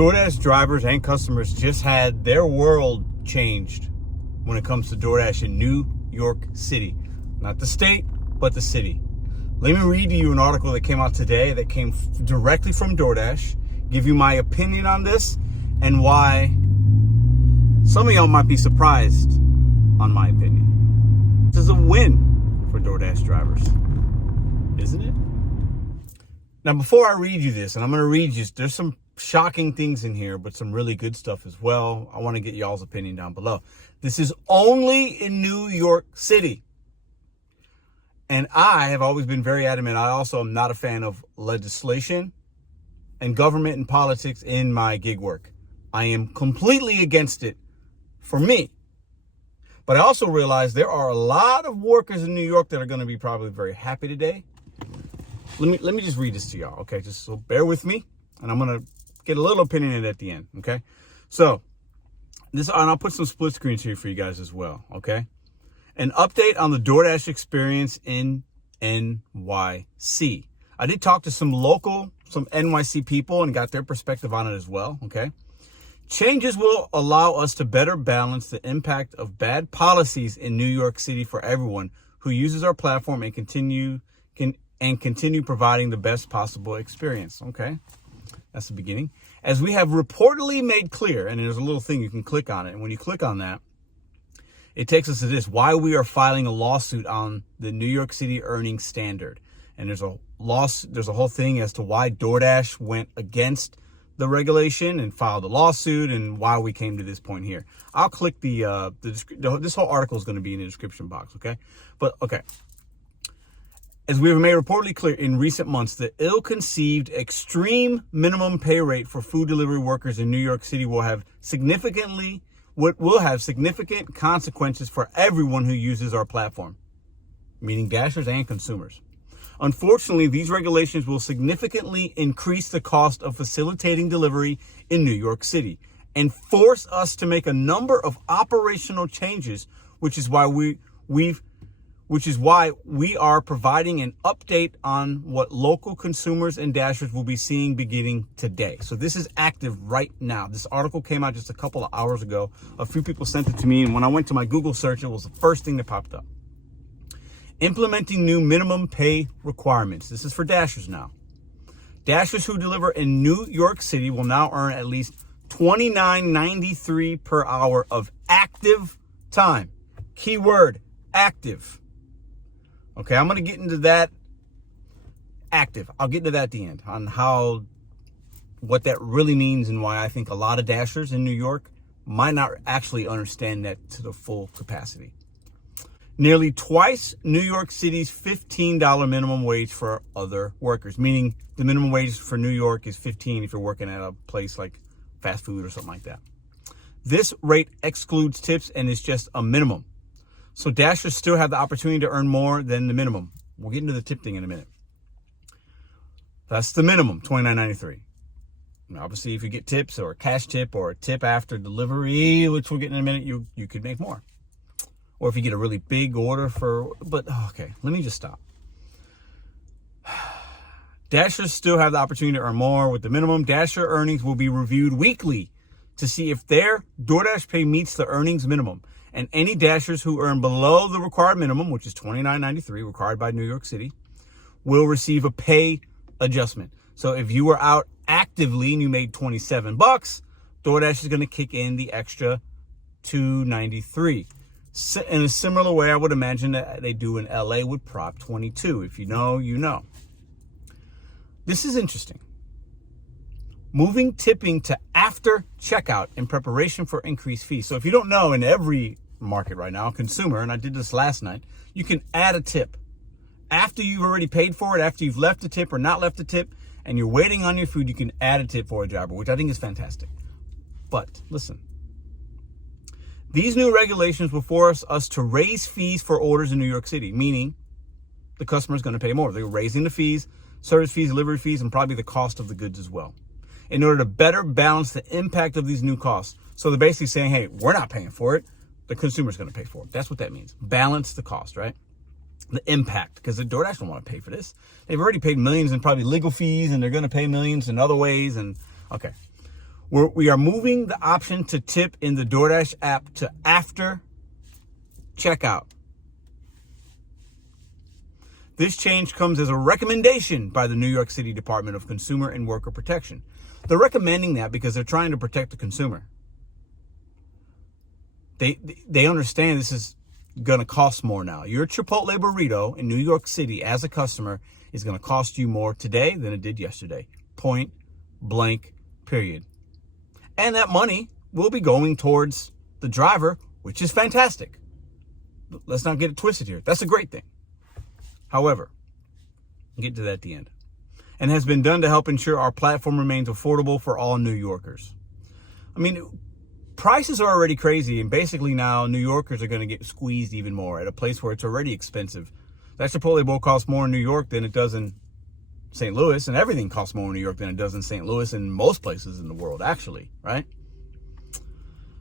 DoorDash drivers and customers just had their world changed when it comes to DoorDash in New York City. Not the state, but the city. Let me read to you an article that came out today that came directly from DoorDash, give you my opinion on this and why some of y'all might be surprised on my opinion. This is a win for DoorDash drivers, isn't it? Now, before I read you this, and I'm going to read you, there's some shocking things in here, but some really good stuff as well. I want to get y'all's opinion down below. This is only in New York City. And I have always been very adamant. I also am not a fan of legislation and government and politics in my gig work. I am completely against it for me. But I also realize there are a lot of workers in New York that are going to be probably very happy today. Let me just read this to y'all, okay? Just so bear with me, and I'm going to get a little opinion in it at the end, okay? So, and I'll put some split screens here for you guys as well, okay? An update on the DoorDash experience in NYC. I did talk to some NYC people and got their perspective on it as well, okay? Changes will allow us to better balance the impact of bad policies in New York City for everyone who uses our platform and continue providing the best possible experience. Okay, that's the beginning. As we have reportedly made clear, and there's a little thing you can click on it, and when you click on that, it takes us to this: why we are filing a lawsuit on the New York City earnings standard. And there's a whole thing as to why DoorDash went against the regulation and filed a lawsuit, and why we came to this point here. I'll click this whole article is going to be in the description box. Okay, but okay. As we have made reportedly clear in recent months, the ill-conceived extreme minimum pay rate for food delivery workers in New York City will have significant consequences for everyone who uses our platform, meaning Dashers and consumers. Unfortunately, these regulations will significantly increase the cost of facilitating delivery in New York City and force us to make a number of operational changes, which is why we are providing an update on what local consumers and Dashers will be seeing beginning today. So this is active right now. This article came out just a couple of hours ago. A few people sent it to me, and when I went to my Google search, it was the first thing that popped up. Implementing new minimum pay requirements. This is for Dashers now. Dashers who deliver in New York City will now earn at least $29.93 per hour of active time. Keyword, active. Okay, I'm going to get into that active. I'll get into that at the end on what that really means and why I think a lot of Dashers in New York might not actually understand that to the full capacity. Nearly twice New York City's $15 minimum wage for other workers, meaning the minimum wage for New York is $15 if you're working at a place like fast food or something like that. This rate excludes tips and is just a minimum. So Dashers still have the opportunity to earn more than the minimum. We'll get into the tip thing in a minute. That's the minimum, $29.93. Obviously, if you get tips or a cash tip or a tip after delivery, which we'll get in a minute, you could make more. Or if you get a really big order okay, let me just stop. Dashers still have the opportunity to earn more with the minimum. Dasher earnings will be reviewed weekly to see if their DoorDash pay meets the earnings minimum. And any Dashers who earn below the required minimum, which is $29.93 required by New York City, will receive a pay adjustment. So if you were out actively and you made $27, DoorDash is going to kick in the extra $2.93. In a similar way, I would imagine that they do in LA with Prop 22. If you know, you know. This is interesting. Moving tipping to after checkout in preparation for increased fees. So if you don't know, in every market right now, consumer, and I did this last night, you can add a tip. After you've already paid for it, after you've left a tip or not left a tip, and you're waiting on your food, you can add a tip for a driver, which I think is fantastic. But listen, these new regulations will force us to raise fees for orders in New York City, meaning the customer is going to pay more. They're raising the fees, service fees, delivery fees, and probably the cost of the goods as well, in order to better balance the impact of these new costs. So they're basically saying, hey, we're not paying for it. The consumer's going to pay for it. That's what that means. Balance the cost, right? The impact, because the DoorDash don't want to pay for this. They've already paid millions in probably legal fees, and they're going to pay millions in other ways. And okay, We are moving the option to tip in the DoorDash app to after checkout. This change comes as a recommendation by the New York City Department of Consumer and Worker Protection. They're recommending that because they're trying to protect the consumer. They understand this is going to cost more now. Your Chipotle burrito in New York City as a customer is going to cost you more today than it did yesterday. Point blank, period. And that money will be going towards the driver, which is fantastic. Let's not get it twisted here. That's a great thing. However, I'll get to that at the end. And has been done to help ensure our platform remains affordable for all New Yorkers. I mean, prices are already crazy, and basically now New Yorkers are going to get squeezed even more at a place where it's already expensive. That Chipotle bowl costs more in New York than it does in St. Louis, and everything costs more in New York than it does in St. Louis and most places in the world, actually, right?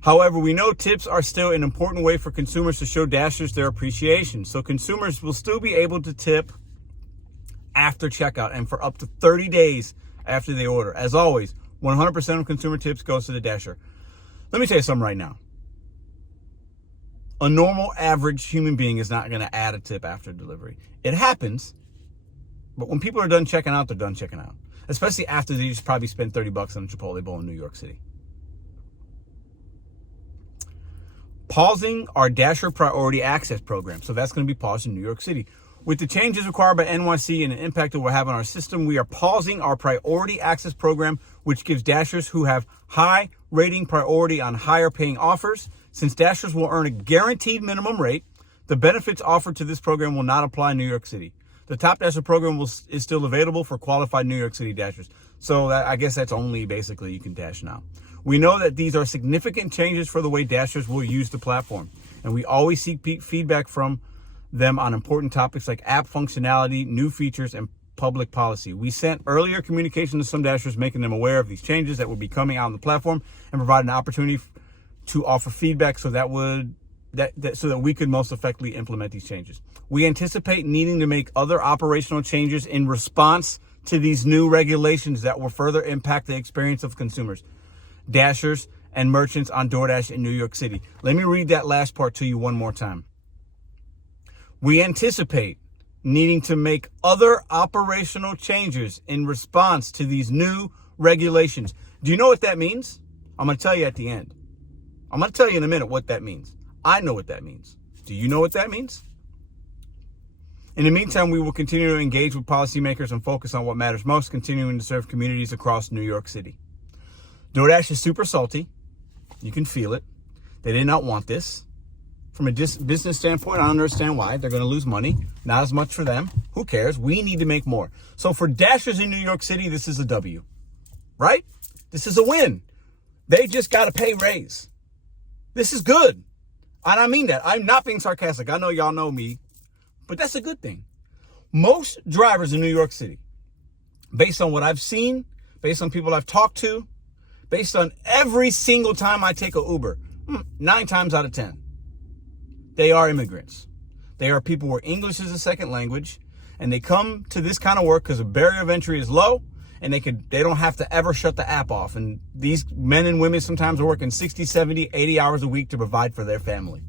However, we know tips are still an important way for consumers to show Dashers their appreciation. So consumers will still be able to tip after checkout and for up to 30 days after they order. As always, 100% of consumer tips goes to the Dasher. Let me tell you something right now. A normal, average human being is not going to add a tip after delivery. It happens, but when people are done checking out, they're done checking out. Especially after they just probably spent $30 on a Chipotle bowl in New York City. Pausing our Dasher Priority Access Program. So that's going to be paused in New York City. With the changes required by NYC and the impact it will have on our system, we are pausing our Priority Access Program, which gives Dashers who have high rating priority on higher paying offers. Since Dashers will earn a guaranteed minimum rate, the benefits offered to this program will not apply in New York City. The Top Dasher program is still available for qualified New York City Dashers. So I guess that's only basically you can dash now. We know that these are significant changes for the way Dashers will use the platform, and we always seek feedback from them on important topics like app functionality, new features, and public policy. We sent earlier communication to some Dashers, making them aware of these changes that will be coming out on the platform, and provide an opportunity to offer feedback so that we could most effectively implement these changes. We anticipate needing to make other operational changes in response to these new regulations that will further impact the experience of consumers, Dashers, and merchants on DoorDash in New York City. Let me read that last part to you one more time. We anticipate needing to make other operational changes in response to these new regulations. Do you know what that means? I'm going to tell you at the end. I'm going to tell you in a minute what that means. I know what that means. Do you know what that means? In the meantime, we will continue to engage with policymakers and focus on what matters most, continuing to serve communities across New York City. DoorDash is super salty. You can feel it. They did not want this. From a business standpoint, I don't understand why. They're going to lose money. Not as much for them. Who cares? We need to make more. So for Dashers in New York City, this is a W, right? This is a win. They just got a pay raise. This is good. And I mean that. I'm not being sarcastic. I know y'all know me, but that's a good thing. Most drivers in New York City, based on what I've seen, based on people I've talked to, based on every single time I take a Uber, 9 times out of 10, they are immigrants. They are people where English is a second language, and they come to this kind of work because the barrier of entry is low, and they don't have to ever shut the app off. And these men and women sometimes are working 60, 70, 80 hours a week to provide for their family.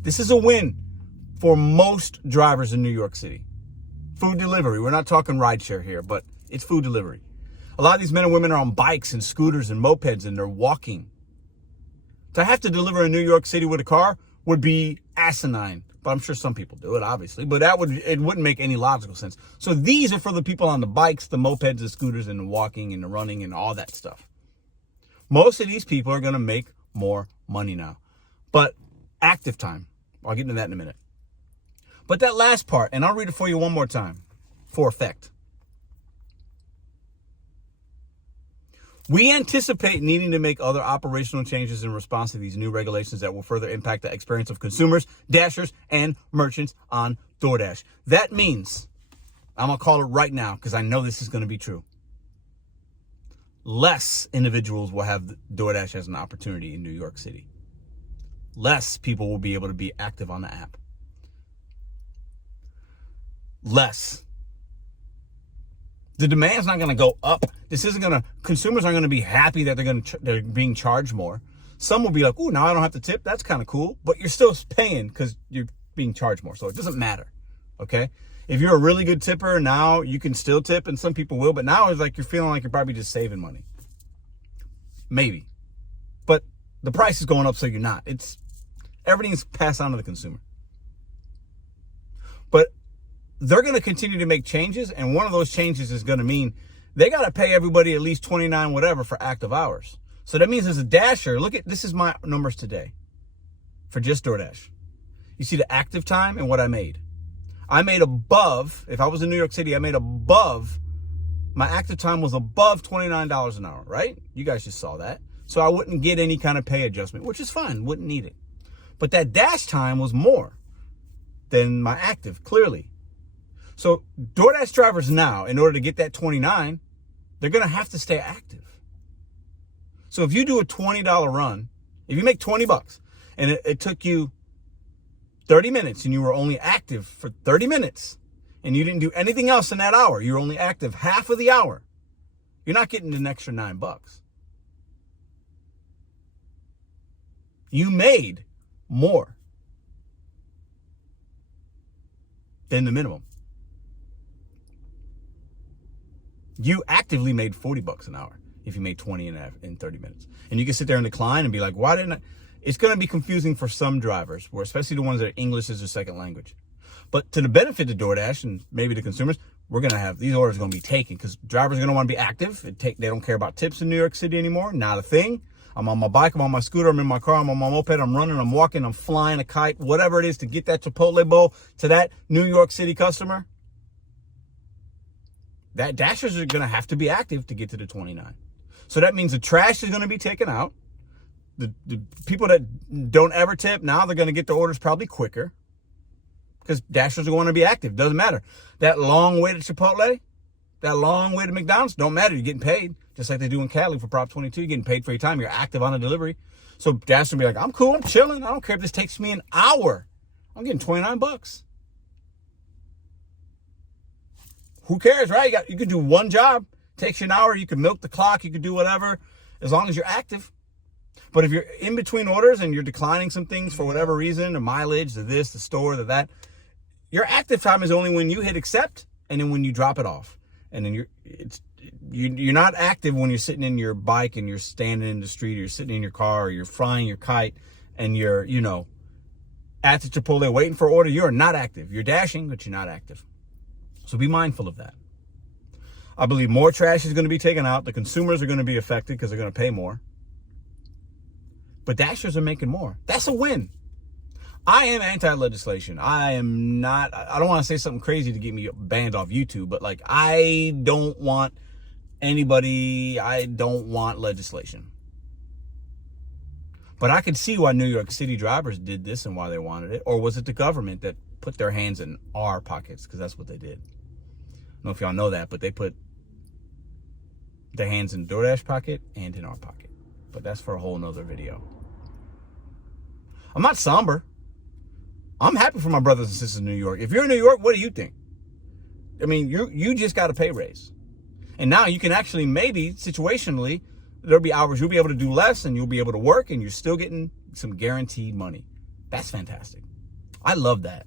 This is a win for most drivers in New York City. Food delivery. We're not talking rideshare here, but it's food delivery. A lot of these men and women are on bikes and scooters and mopeds, and they're walking. To have to deliver in New York City with a car would be asinine. But I'm sure some people do it, obviously. But it wouldn't make any logical sense. So these are for the people on the bikes, the mopeds, the scooters, and the walking and the running and all that stuff. Most of these people are going to make more money now. But active time. I'll get into that in a minute. But that last part, and I'll read it for you one more time for effect. We anticipate needing to make other operational changes in response to these new regulations that will further impact the experience of consumers, Dashers, and merchants on DoorDash. That means, I'm going to call it right now because I know this is going to be true, less individuals will have DoorDash as an opportunity in New York City. Less people will be able to be active on the app. Less. The demand's not going to go up. Consumers aren't going to be happy that they're being charged more. Some will be like, ooh, now I don't have to tip. That's kind of cool. But you're still paying because you're being charged more. So it doesn't matter. Okay. If you're a really good tipper, now you can still tip, and some people will. But now it's like you're feeling like you're probably just saving money. Maybe. But the price is going up, so you're not. Everything's passed on to the consumer. But they're going to continue to make changes, and one of those changes is going to mean they got to pay everybody at least $29 whatever for active hours. So that means as a Dasher, this is my numbers today for just DoorDash. You see the active time and what I made. I made above, if I was in New York City, my active time was above $29 an hour, right? You guys just saw that. So I wouldn't get any kind of pay adjustment, which is fine, wouldn't need it. But that dash time was more than my active, clearly. So DoorDash drivers now, in order to get that 29, they're going to have to stay active. So if you do a $20 run, if you make 20 bucks and it took you 30 minutes and you were only active for 30 minutes and you didn't do anything else in that hour, you were only active half of the hour, you're not getting an extra $9. You made more than the minimum. You actively made 40 bucks an hour if you made 20 in 30 minutes. And you can sit there and decline and be like, why didn't I? It's going to be confusing for some drivers, especially the ones that English is their second language. But to the benefit of DoorDash and maybe the consumers, we're going to have these orders going to be taken because drivers are going to want to be active. They don't care about tips in New York City anymore. Not a thing. I'm on my bike, I'm on my scooter, I'm in my car, I'm on my moped, I'm running, I'm walking, I'm flying a kite, whatever it is to get that Chipotle bowl to that New York City customer. That Dashers are going to have to be active to get to the 29. So that means the trash is going to be taken out. The people that don't ever tip, now they're going to get the orders probably quicker because Dashers are going to be active. Doesn't matter. That long way to Chipotle, that long way to McDonald's, don't matter. You're getting paid. Just like they do in Cali for Prop 22. You're getting paid for your time. You're active on a delivery. So Dashers will be like, I'm cool. I'm chilling. I don't care if this takes me an hour. I'm getting 29 bucks. Who cares, right? You can do one job. Takes you an hour. You can milk the clock. You can do whatever as long as you're active. But if you're in between orders and you're declining some things for whatever reason, the mileage, the this, the store, the that, your active time is only when you hit accept and then when you drop it off. And then you're not active when you're sitting in your bike and you're standing in the street or you're sitting in your car or you're flying your kite and you're, at the Chipotle waiting for an order. You're not active. You're dashing, but you're not active. So be mindful of that. I believe more trash is going to be taken out. The consumers are going to be affected because they're going to pay more. But Dashers are making more. That's a win. I am anti-legislation. I don't want to say something crazy to get me banned off YouTube, but I don't want legislation. But I could see why New York City drivers did this and why they wanted it. Or was it the government that put their hands in our pockets? Because that's what they did. I don't know if y'all know that, but they put their hands in DoorDash pocket and in our pocket. But that's for a whole nother video. I'm not somber. I'm happy for my brothers and sisters in New York. If you're in New York, what do you think? I mean, you just got a pay raise. And now you can actually maybe situationally, there'll be hours you'll be able to do less and you'll be able to work and you're still getting some guaranteed money. That's fantastic. I love that.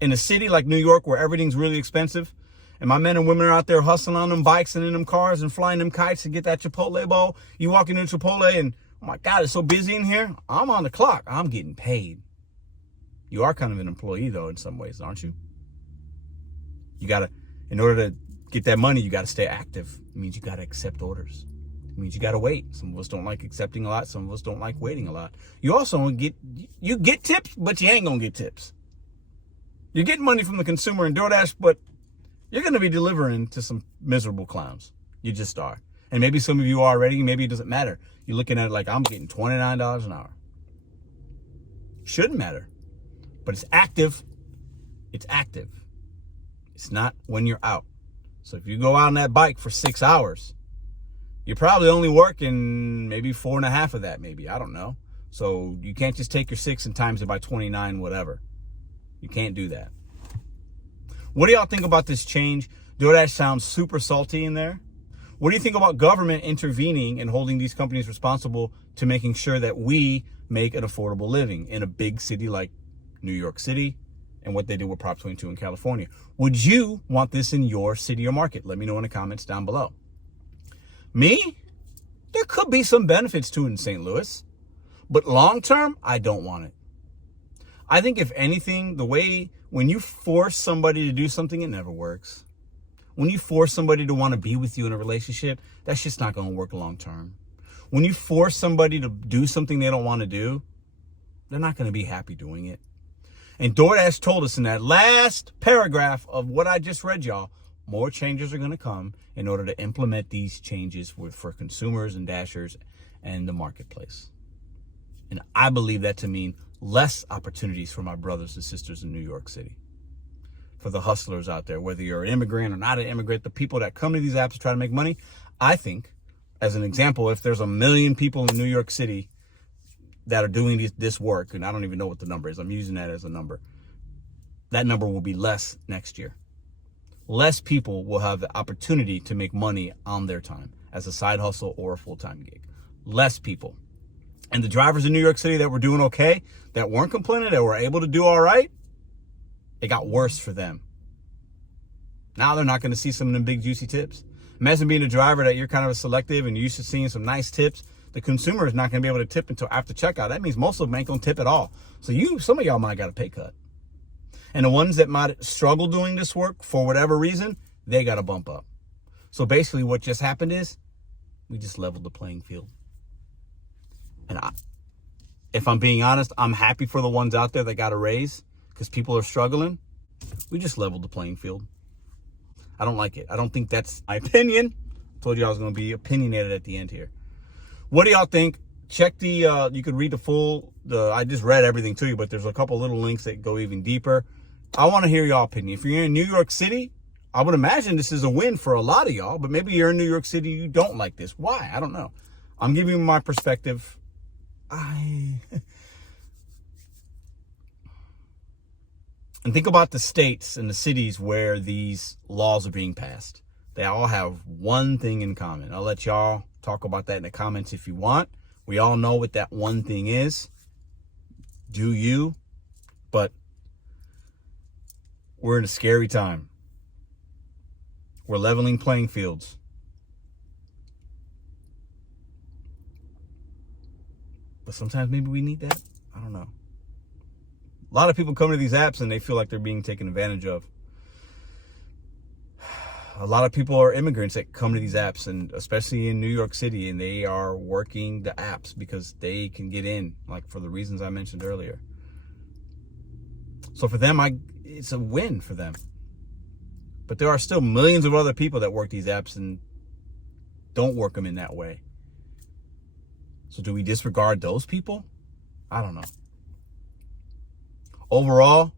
In a city like New York where everything's really expensive and my men and women are out there hustling on them bikes and in them cars and flying them kites to get that Chipotle bowl. You walk into Chipotle and, oh my God, it's so busy in here. I'm on the clock. I'm getting paid. You are kind of an employee, though, in some ways, aren't you? In order to get that money, you got to stay active. It means you got to accept orders. It means you got to wait. Some of us don't like accepting a lot. Some of us don't like waiting a lot. You also get tips, but you ain't going to get tips. You're getting money from the consumer in DoorDash, but you're going to be delivering to some miserable clowns. You just are. And maybe some of you are already. Maybe it doesn't matter. You're looking at it like, I'm getting $29 an hour. Shouldn't matter. But it's active. It's active. It's not when you're out. So if you go out on that bike for 6 hours, you're probably only working maybe 4.5 of that, maybe. I don't know. So you can't just take your 6 and times it by 29, whatever. You can't do that. What do y'all think about this change? DoorDash sounds super salty in there. What do you think about government intervening and holding these companies responsible to making sure that we make an affordable living in a big city like New York City and what they did with Prop 22 in California? Would you want this in your city or market? Let me know in the comments down below. Me? There could be some benefits to it in St. Louis, but long term, I don't want it. I think if anything, when you force somebody to do something, it never works. When you force somebody to want to be with you in a relationship, that's just not going to work long term. When you force somebody to do something they don't want to do, they're not going to be happy doing it. And DoorDash told us in that last paragraph of what I just read, y'all, more changes are going to come in order to implement these changes for consumers and dashers and the marketplace. And I believe that to mean less opportunities for my brothers and sisters in New York City. For the hustlers out there, whether you're an immigrant or not an immigrant, the people that come to these apps to try to make money, I think, as an example, if there's 1 million people in New York City that are doing this work, and I don't even know what the number is, I'm using that as a number, that number will be less next year. Less people will have the opportunity to make money on their time as a side hustle or a full-time gig. Less people. And the drivers in New York City that were doing okay, that weren't complaining, that were able to do all right, it got worse for them. Now they're not going to see some of them big juicy tips. Imagine being a driver that you're kind of a selective and you're used to seeing some nice tips. The consumer is not going to be able to tip until after checkout. That means most of them ain't going to tip at all. So some of y'all might got a pay cut. And the ones that might struggle doing this work for whatever reason, they got to bump up. So basically what just happened is we just leveled the playing field. And if I'm being honest, I'm happy for the ones out there that got a raise because people are struggling. We just leveled the playing field. I don't like it. I don't think that's my opinion. I told you I was going to be opinionated at the end here. What do y'all think? Check you could read I just read everything to you, but there's a couple little links that go even deeper. I want to hear y'all opinion. If you're in New York City, I would imagine this is a win for a lot of y'all, but maybe you're in New York City, you don't like this. Why? I don't know. I'm giving you my perspective. And think about the states and the cities where these laws are being passed. They all have one thing in common. I'll let y'all talk about that in the comments if you want. We all know what that one thing is. Do you? But we're in a scary time. We're leveling playing fields. But sometimes maybe we need that. I don't know. A lot of people come to these apps and they feel like they're being taken advantage of. A lot of people are immigrants that come to these apps, and especially in New York City, and they are working the apps because they can get in, like for the reasons I mentioned earlier. So for them, it's a win for them. But there are still millions of other people that work these apps and don't work them in that way. So do we disregard those people? I don't know. Overall,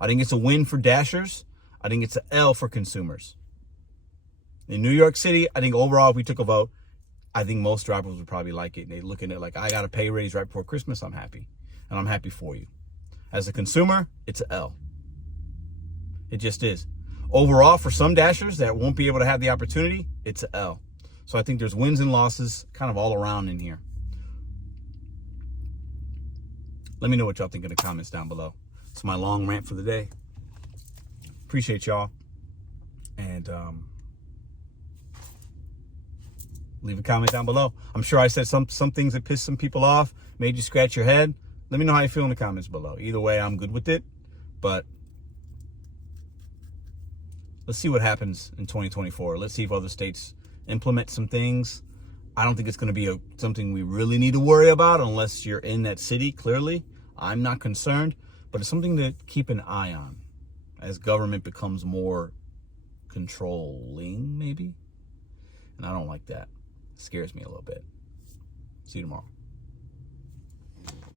I think it's a win for dashers. I think it's an L for consumers. In New York City, I think overall, if we took a vote, I think most drivers would probably like it. And they're looking at like, I got a pay raise right before Christmas. I'm happy. And I'm happy for you. As a consumer, it's an L. It just is. Overall, for some dashers that won't be able to have the opportunity, it's an L. So I think there's wins and losses kind of all around in here. Let me know what y'all think in the comments down below. It's my long rant for the day. Appreciate y'all. And leave a comment down below. I'm sure I said some things that pissed some people off, made you scratch your head. Let me know how you feel in the comments below. Either way, I'm good with it. But let's see what happens in 2024. Let's see if other states implement some things. I don't think it's going to be something we really need to worry about unless you're in that city, clearly. I'm not concerned, but it's something to keep an eye on as government becomes more controlling, maybe. And I don't like that. It scares me a little bit. See you tomorrow.